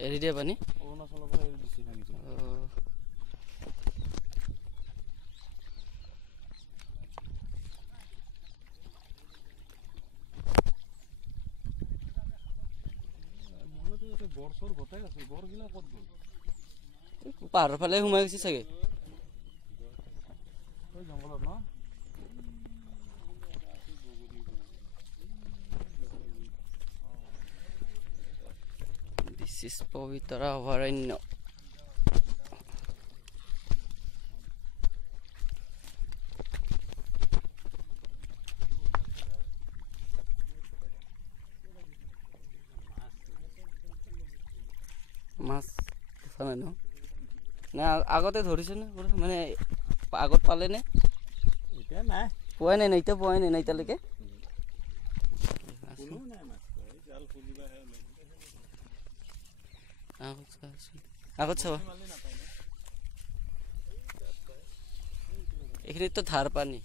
এৰি দিয়া পানী অৰুণাচলৰ পৰা এৰি দিছে পানীটো। মইতো বৰ চৰ গোটাই আছে, বৰগিলা ক'ত গ'ল? পাহাৰৰ ফালে সোমাই গৈছে চাগে। জংঘলত ন? This is পবিতৰা অভয়াৰণ্য। মাছ দেখা নাই ন? না আগতে ধৰিছে নে? মানে আগত পালে নে? এতিয়া নাই, পোৱাই নাই, এতিয়া পোৱাই নাই এতিয়ালৈকে। আগত চাবা, এইখিনিতো ধাৰ পানী।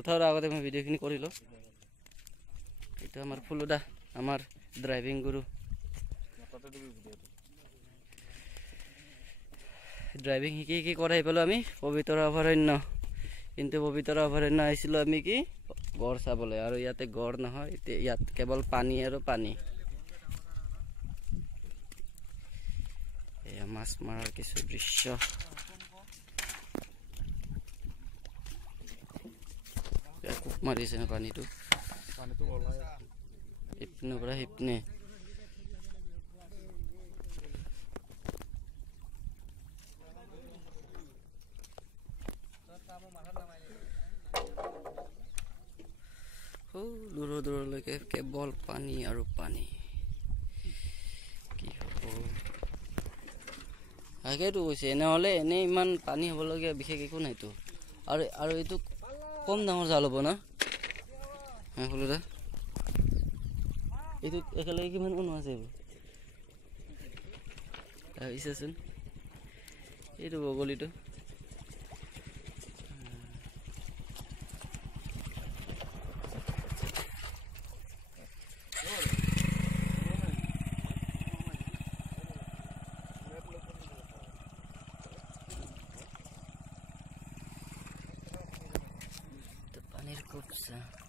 উঠাৰ আগতে মই ভিডিঅ'খিনি কৰিলোঁ। এইটো আমাৰ ফুলুদা, আমাৰ ড্ৰাইভিং গুৰু। ড্ৰাইভিং শিকি শিকি কৰা আহি পালোঁ আমি পবিতৰা অভয়াৰণ্য। কিন্তু পবিতৰা অভয়াৰণ্য আহিছিলোঁ আমি কি গড় চাবলৈ, আৰু ইয়াতে গড় নহয়, ইয়াত কেৱল পানী আৰু পানী। এয়া মাছ মৰাৰ কিছু দৃশ্য। কোপ মাৰিছে ন পানীটো, ইপিনৰ পৰা সিপিনে। দূৰৰ দূৰলৈকে কেৱল পানী আৰু পানী। কি হ'ব আগেতো কৈছে, এনেহ'লে এনেই ইমান পানী হ'বলগীয়া বিশেষ একো নাইতো। আৰু এইটো কম ডাঙৰ জাল হ'ব না ফুলুদা? এইটো একেলগে কিমান মানুহ আছে ভাবিছাচোন। এইটো বগলীটো ৰূপচা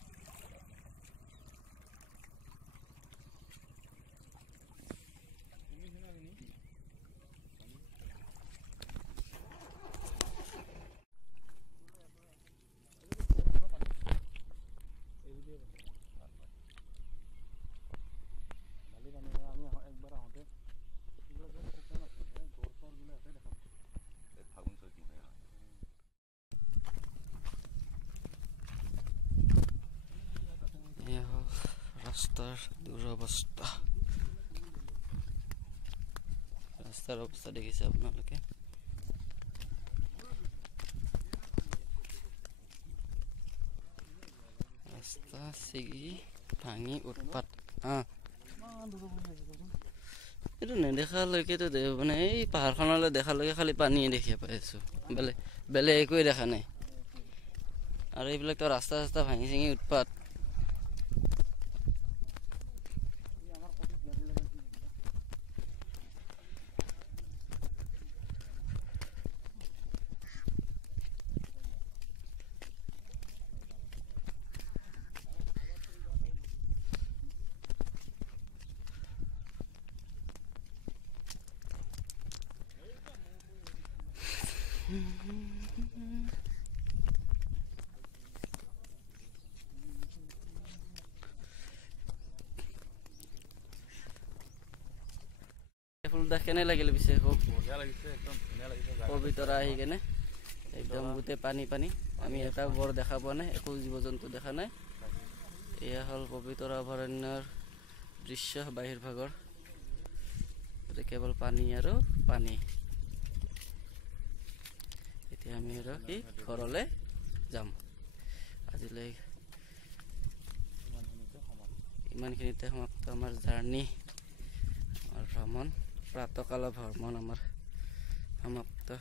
ৰাস্তাৰ দুৰবস্থা ৰাস্তাৰ অবস্থা দেখিছে আপোনালোকে ৰাস্তা ছিগি ভাঙি উৎপাত এইটো নেদেখালৈকেতো মানে এই পাহাৰখনলৈ দেখালৈকে খালি পানীয়ে দেখিয়ে পাই আছো বেলেগ একোৱে দেখা নাই আৰু এইবিলাকতো ৰাস্তা চাস্তা ভাঙি চিঙি উৎপাত ফুলদাস কেনে লাগিল পিছে বঢ়িয়া লাগিছে একদম ধুনীয়া লাগিছে পবিতৰা আহি কেনে একদম গোটেই পানী পানী আমি এটা গড় দেখা পোৱা নাই একো জীৱ জন্তু দেখা নাই এয়া হ'ল পবিতৰা অভয়াৰণ্যৰ দৃশ্য বাহিৰ ভাগৰ কেৱল পানী আৰু পানী এতিয়া আমি আৰু কি ঘৰলৈ যাম আজিলৈ ইমানখিনিতে সমাপ্ত আমাৰ জাৰ্ণি আমাৰ ভ্ৰমণ প্ৰাতকালৰ ভ্ৰমণ আমাৰ সমাপ্ত